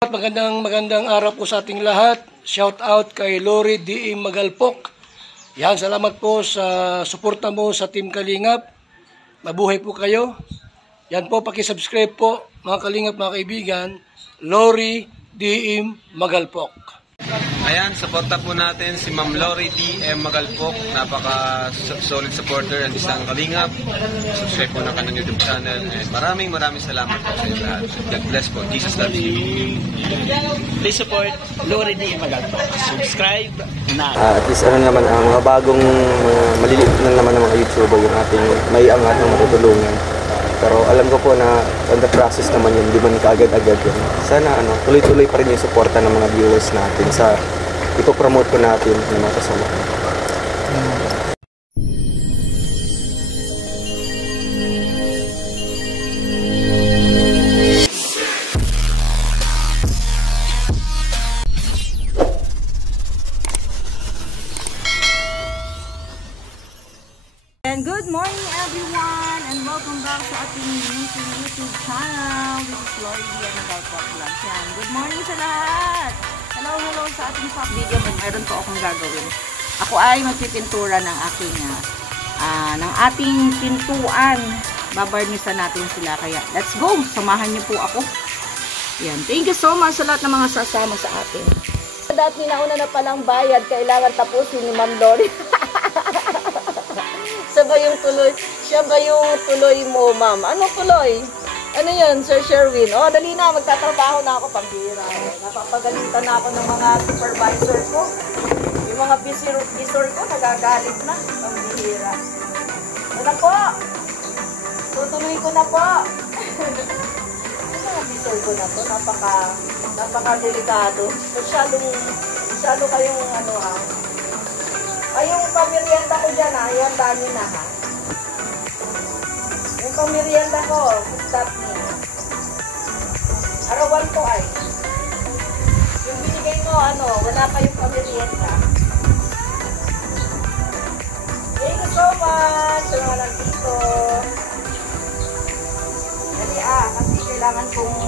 Magandang araw po sa ating lahat. Shout out kay Lori D. Magalpok. Yan, salamat po sa suporta mo sa Team Kalingap. Mabuhay po kayo. Yan po, paki-subscribe po mga Kalingap, mga kaibigan. Lori D. Magalpok. Ayan, suporta po natin si Ma'am Lori D. Magalpok. Napaka-solid supporter and isang Kalingap. Subscribe po ng kanyang YouTube channel. And maraming salamat po sa inyo lahat. God bless po. Jesus loves you. Please support Lori D. Magalpok. Subscribe na. At least naman, mga bagong maliliit lang naman ng mga YouTuber yung ating may angat na matutulungan. Pero alam ko po na on the process naman yun, di man kaagad-agad yun. Sana tuloy-tuloy pa rin yung suporta ng mga viewers natin sa ipopromote ko natin ng mga kasama. And good morning everyone and welcome back sa ating YouTube channel. This is Lori D. Magalpok Vlog. Yan. Good morning sa lahat! Hello sa ating top video. Mayroon po akong gagawin. Ako ay magpipintura ng ating pintuan. Babarnisan natin sila. Kaya let's go! Samahan niyo po ako. Yan. Thank you so much sa lahat ng mga sasama sa atin. Dati nauna na palang bayad. Kailangan tapusin ni Ma'am Lori. Siya ba yung tuloy mo, ma'am? Anong tuloy? Ano yun, Sir Sherwin? Oh, dali na, magtatrabaho na ako, pambihira. Napapagalitan na ako ng mga supervisor ko. Yung mga visor ko, nagagalit na, pambihira. Ano po? Tutuloy ko na po. Yung mga visor ko na to, napaka-delikado. Masyado kayong Ay, yung pamirienda ko dyan yung dami na Yung pamirienda ko, stop niya. Arawan ko ay. Yung binigay mo, wala pa yung pamirienda. Thank you so much sa mga nandito. Kasi kasi kailangan kong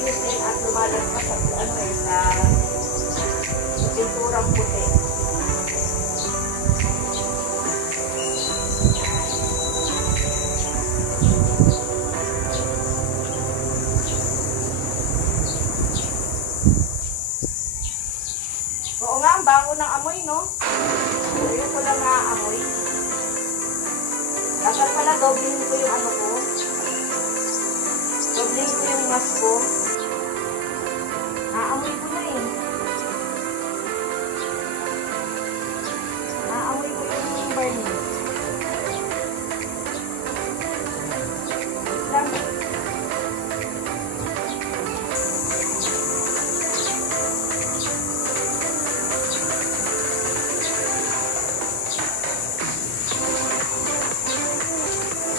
ayusin at lumalagpas sa pinturang puti. Oo nga, ang bago ng amoy, no? Ayun ko lang amoy. Dapat pala dobling ko yung ko. Dobling ko yung mask ko. Naamoy ko na eh. Naamoy ko yung burning. Wait lang.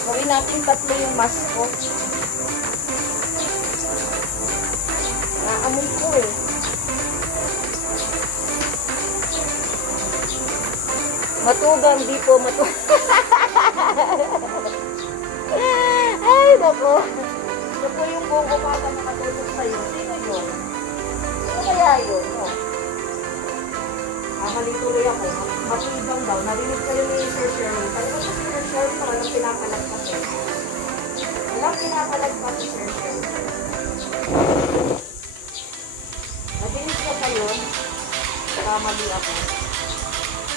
Gawin natin tatlo yung mask ko. Naamoy ko eh. Matugang, di po matugang. Ay, nako. Ito po yung buong umaga nakatulog sa'yo. Sino yun? Sino kaya yun? No? Malituloy ako. Matugang daw. Narinig ka rin ni Sir Sherwin. Ano ba si Sir Sherwin? Walang pinapalagpas eh. Walang pinapalagpas si Sir Sherwin. Narinig ka pa yun? Kamali ako.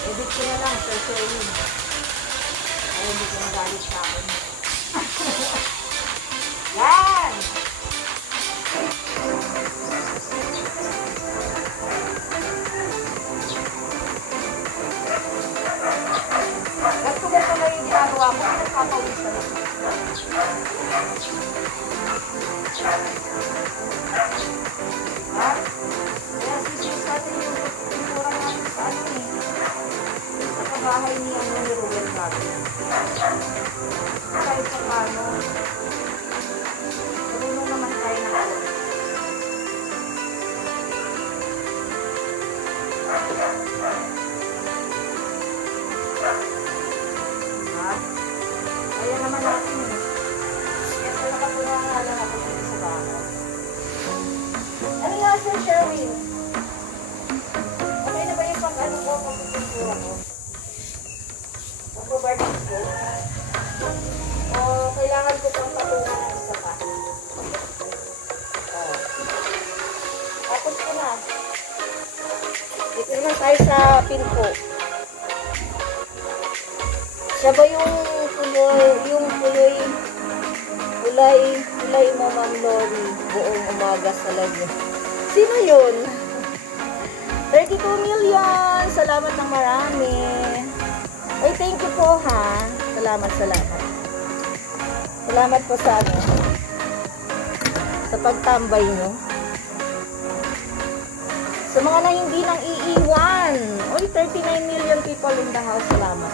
Edit ko na lang, Sir Sherwin. Ay, hindi ko magalit sa akin. Yan! Ganto na yung ginagawa ko. Nagpapawisan na. Ha? Kaya sisis natin yung pintura natin sa sa kabahay ni Ruben natin. Kahit sa paano. Marunong naman tayo na ako. Ha? Kaya naman natin. Kaya talaga po nga lang ako dito sa bahay. Sherwin. Okay na ba yung pag-ano ko, pag-pintura ko? Pag-barbecue ko? O kailangan ko pang patungan ng isa pa? Tapos ko na. Dito naman tayo sa pinto. Siya ba yung kulay mo, Ma'am Lori, buong umaga sa lagyo? Sino yun? 32 million! Salamat ng marami. Ay, thank you po, ha? Salamat. Salamat po sa ano, sa pagtambay nyo. Sa mga na hindi nang iiwan. Uy, 39 million people in the house. Salamat.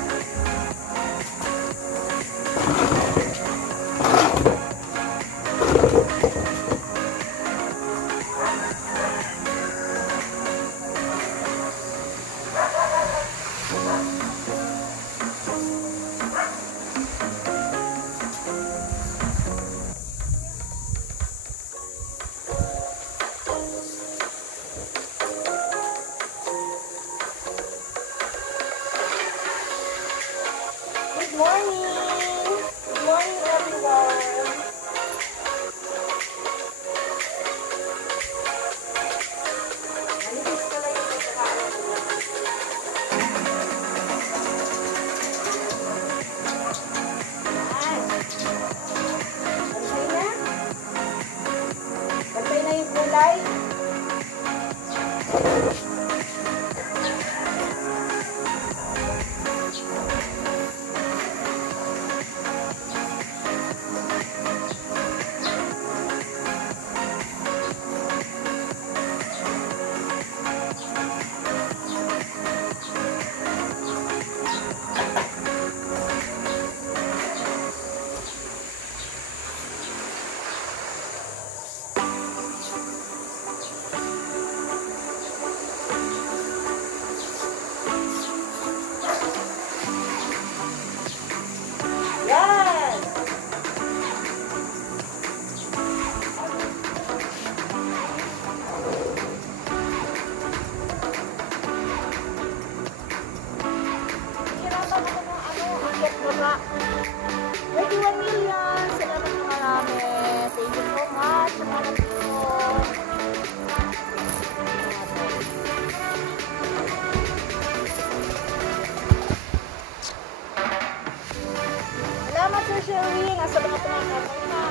Good morning, everyone. Nalibis pala yung pagkakain ko. Bantay na yung kulay. Yan! Hirapan ako ng akyat baba. 21 million! Salamat na marami. Thank you so much. Salamat po. Salamat, Sir Sherwin. Nasa mga tumakatay na.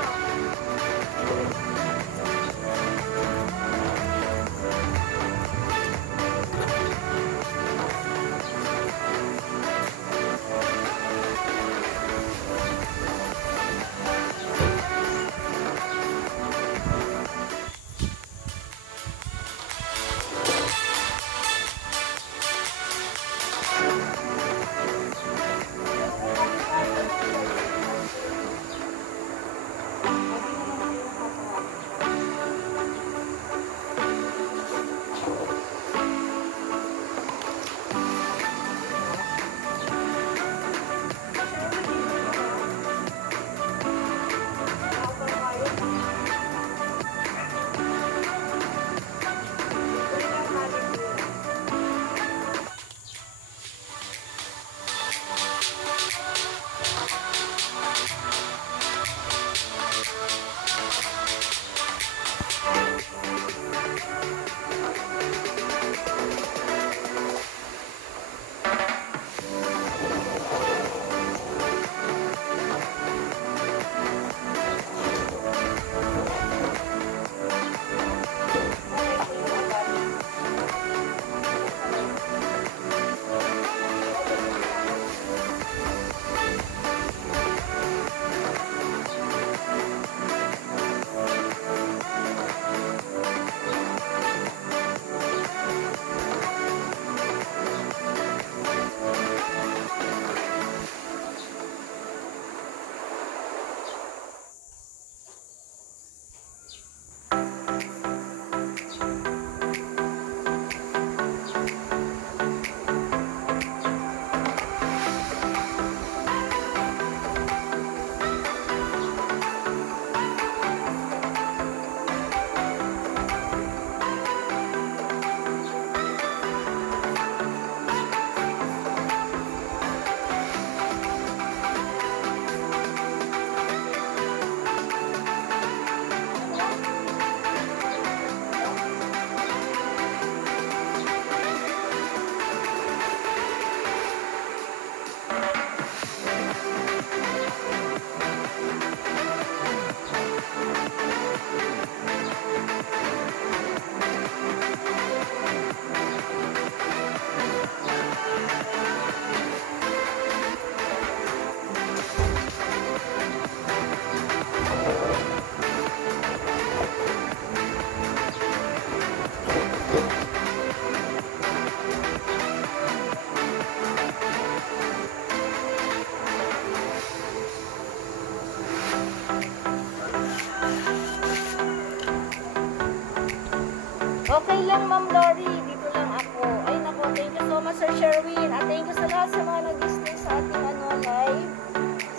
Okay lang, Ma'am Lori. Dito lang ako. Ay, nako. Thank you so much, Sir Sherwin. At thank you sa lahat sa mga nag-stay sa ating live.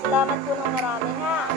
Salamat po ng marami, ha.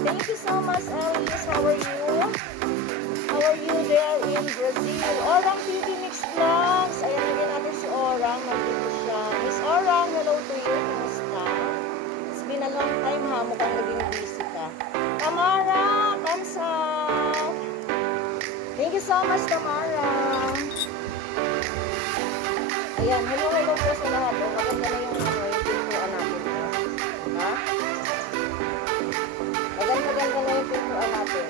Thank you so much, Alice. How are you? How are you there in Brazil? Orang TV Mix Vlogs. Ayan, lagyan natin si Orang. Nandito siya. Miss Orang, hello to you. Kumusta? It's been a long time, ha? Mukhang naging busy ka. Tamara, Kamsa. Thank you so much, Tamara. Ayan, hello po sa lahat. O, maganda na yung pintuan natin. Ha? Maganda na yung pintuan natin.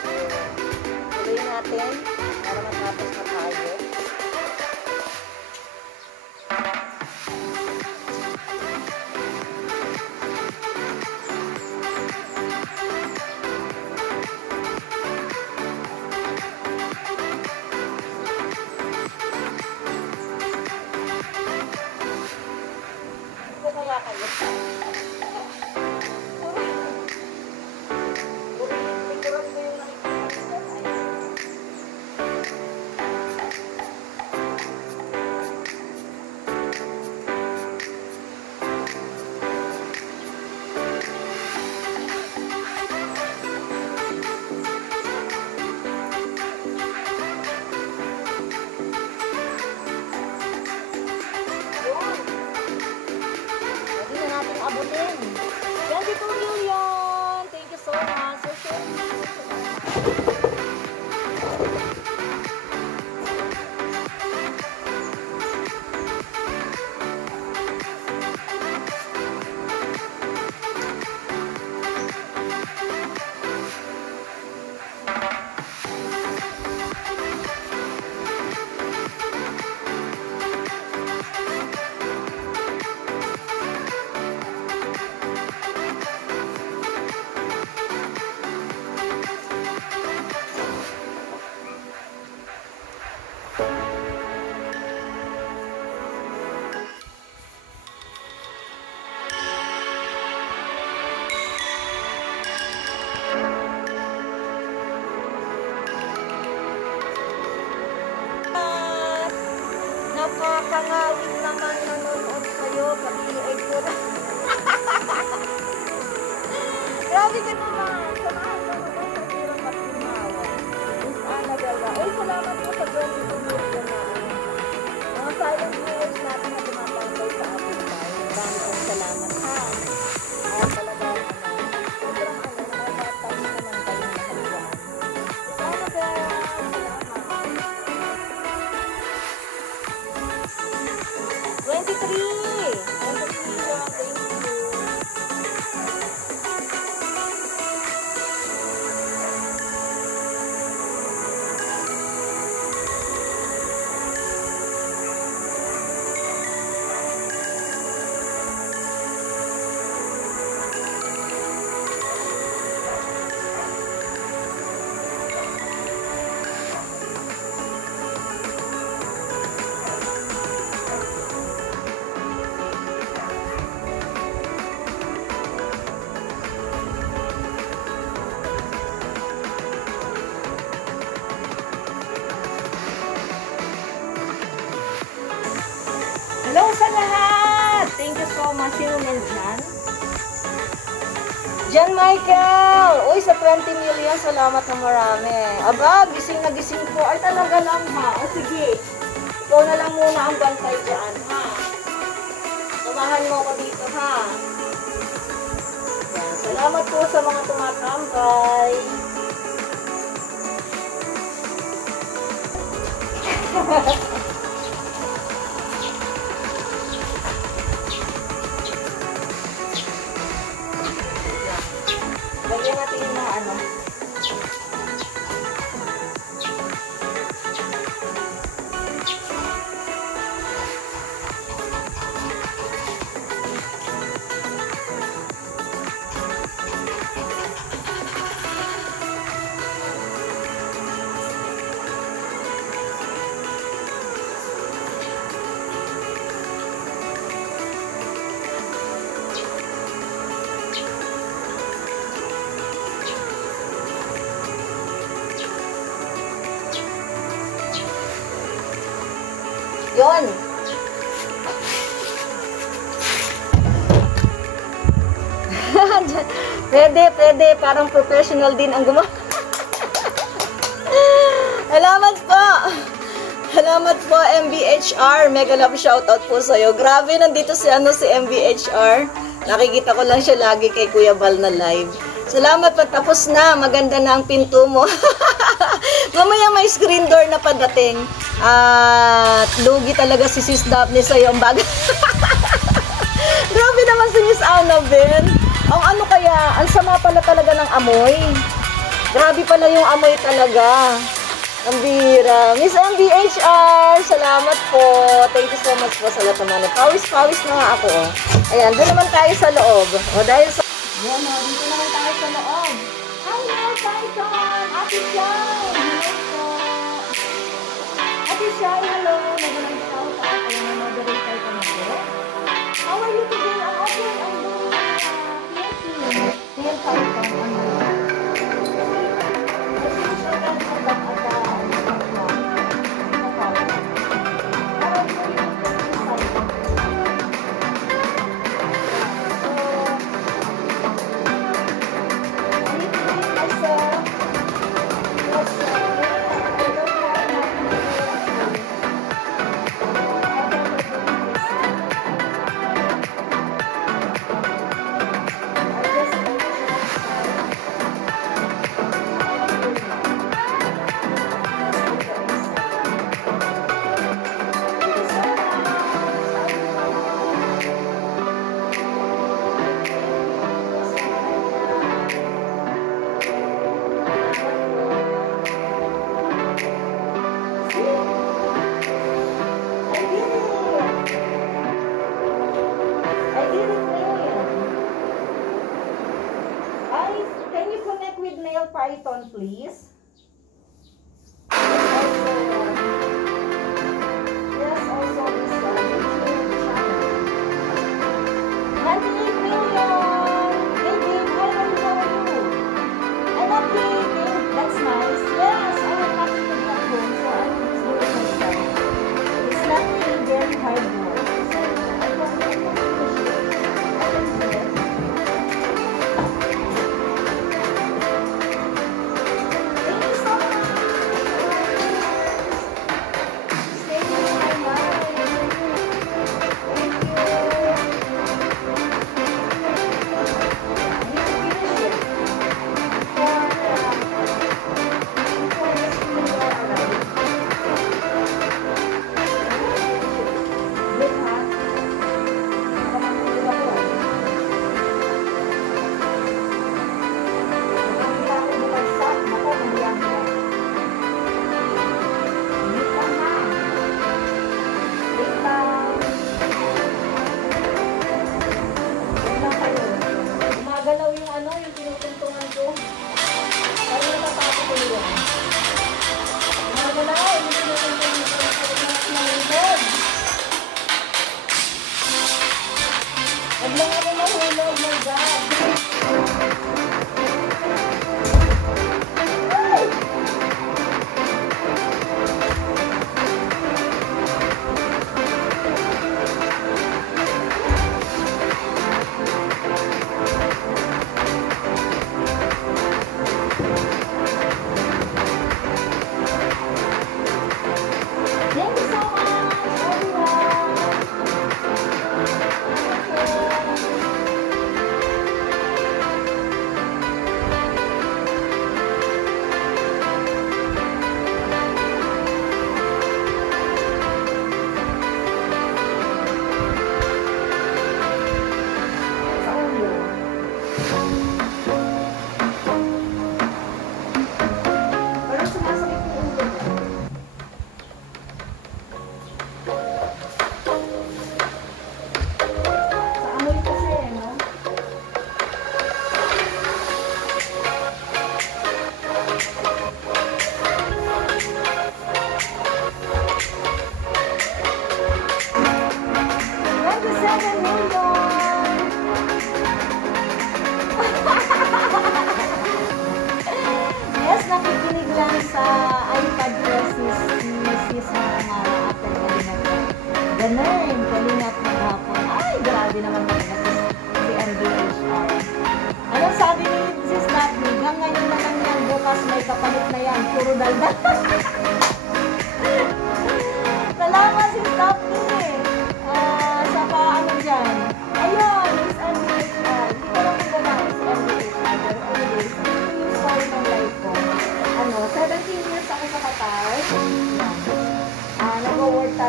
So, tuloy natin para matapos na tayo. Abutin. 22 million. Thank you so much. So, nakakangawin naman nanonood sa'yo, pag-iig ko na. Grabe ka naman. Samahan ka naman sa tirang matunawa. Miss Ana Delga. Ay, salamat po sa 22 million na. Mga silent viewers natin na tumapangkay sa ating live. Maraming pong salamat, ha. Kaya talaga, sobrang nakakatawa naman kayong nakaliwan. Miss Ana Delga. 23 million, thank you. yan dyan. Jan Michael! Uy, sa 20 million, salamat na marami. Aba, gising na gising po. Ay, talaga lang ha. O sige, ikaw na lang muna ang bantay dyan, ha? Samahan mo ko dito, ha? Yan. Salamat po sa mga tumatambay. Lagyan natin yung mga ano. Yun. Pwede. Parang professional din ang gumawa. Salamat po, MBHR. Mega love shoutout po sa'yo. Grabe, nandito si MBHR. Nakikita ko lang siya lagi kay Kuya Bal na live. Salamat, patapos na. Maganda na ang pinto mo. Mamaya may screen door na padating. At lugi talaga si Sis Daphne sa'yo ang bagay. Grabe naman si Miss Annabel. Ang ano kaya, ang sama pala talaga ng amoy. Grabe pala yung amoy talaga. Ang bira. Miss MBHR, salamat po. Thank you so much po sa lahat naman. Pawis-pawis na nga ako. Ayan, doon naman tayo sa loob. O dahil sa... Yan o, dito naman tayo sa loob. Hello, Python! Ate Shai! Hello po! Ate Shai, hello! Nagalang shout out. Kaya na-moderate tayo ka na po. How are you today? I'm okay. I'm doing PhD. Hair Python. Ano? Python, please. Yes, also this YouTube channel. 98 million! Hey, babe, how are you? I'm okay, babe. That's nice. Yes, I have nothing to do at home, so I'm just doing myself. It's not really very hard work. So, I don't appreciate it. I can do it.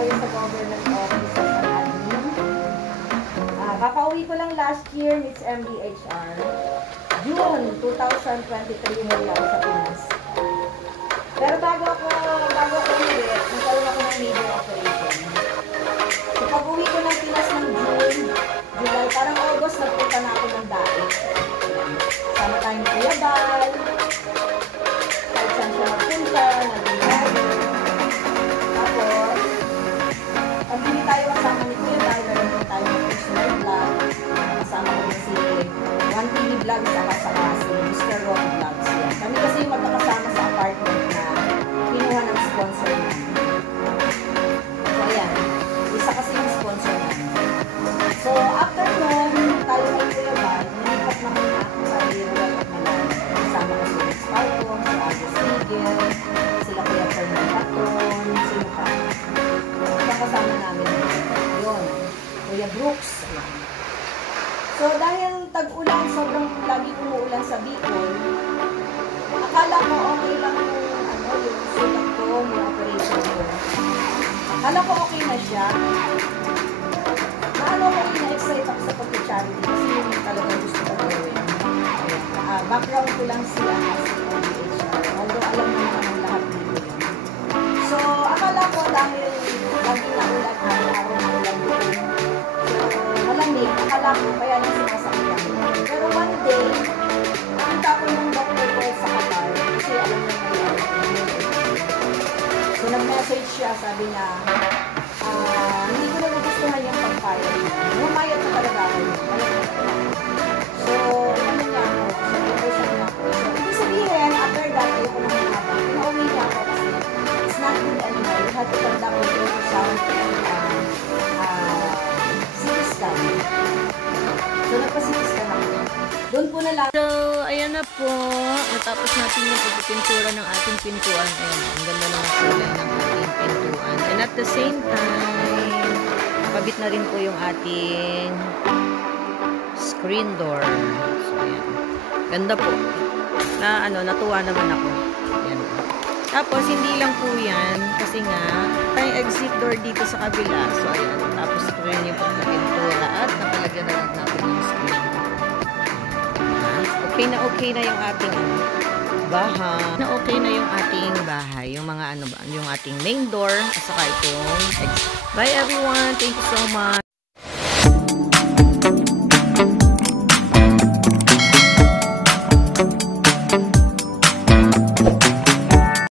kayo sa government office as an admin. Kakauwi ko lang last year, Miss MDHR. June 2023 umuwi ako sa Pinas. Pero bago ako umuwi, nagkaroon ako ng major operation. So pag uwi ko ng Pinas ng June, July, parang August, nagpunta na ako ng daig. Sama tayong Kuya Bal, kahit saan siya magpunta, nag-inari. Tapos, pag hindi tayo kasama ni Kuya Bal, meron din tayo ng personal vlog. Kasama ko si 1TV Vlogs saka si Mr. Ron Vlogs. Yan. Kami kasi yung magkakasama sa apartment na kinuha ng sponsor namin. So, ayan. Isa kasi yung sponsor namin. So, after nun, tayo kay Kuya Bal, nilipat naman na ako sa Iriel at Malan. Kasama ko si Rex Falcon, si Agus Sigel, sila Kuya Fernand Patron, sino pa. Kasama namin yun. Kuya Brooks. Ayan. So, dahil tag-ulan, sobrang lagi umuulan sa Bicol, akala ko okay lang yung sulat ko, yung operation ko. Akala ko okay na siya. Naano ko na-excite ako sa pag-charity kasi yun yung talagang gusto ko gawin. Background ko lang siya as MDHR. Although alam naman ang lahat dito yun. So, akala ko dahil lagi na ulan, araw-araw na ulan dito. Malamig, akala ko, kaya lang sinasakyan. Pero one day, nakita ko yung doctor ko sa Qatar, kasi alam niya na so, nag-message siya, sabi niya, hindi ko na nagustuhan yung pag-fire. Humayat na talaga ako. So, ano niya ako, so, depression niya ako. So, ibig sabihin, after that, ayoko na mahaba. Pinauwi niya ako kasi it's not good anymore. You have to conduct with ultrasound and CT-scan. So, nagpa-CT-scan ako. Doon po na lang. So, ayan na po. Natapos natin yung pagpipintura ng ating pintuan. Ayan, ang ganda ng kulay ng ating pintuan. And at the same time, nakabit na rin po yung ating screen door. So, ayan. Ganda po. Natuwa naman ako. Ayan. Tapos, hindi lang po yan. Kasi nga, may exit door dito sa kabila. So, ayan. Tapos, rin yung pagpipintura. At nakalagyan na lang natin yung screen. Okay na yung ating bahay. Okay na yung ating bahay. Yung mga yung ating main door. At saka itong exit. Bye everyone. Thank you so much.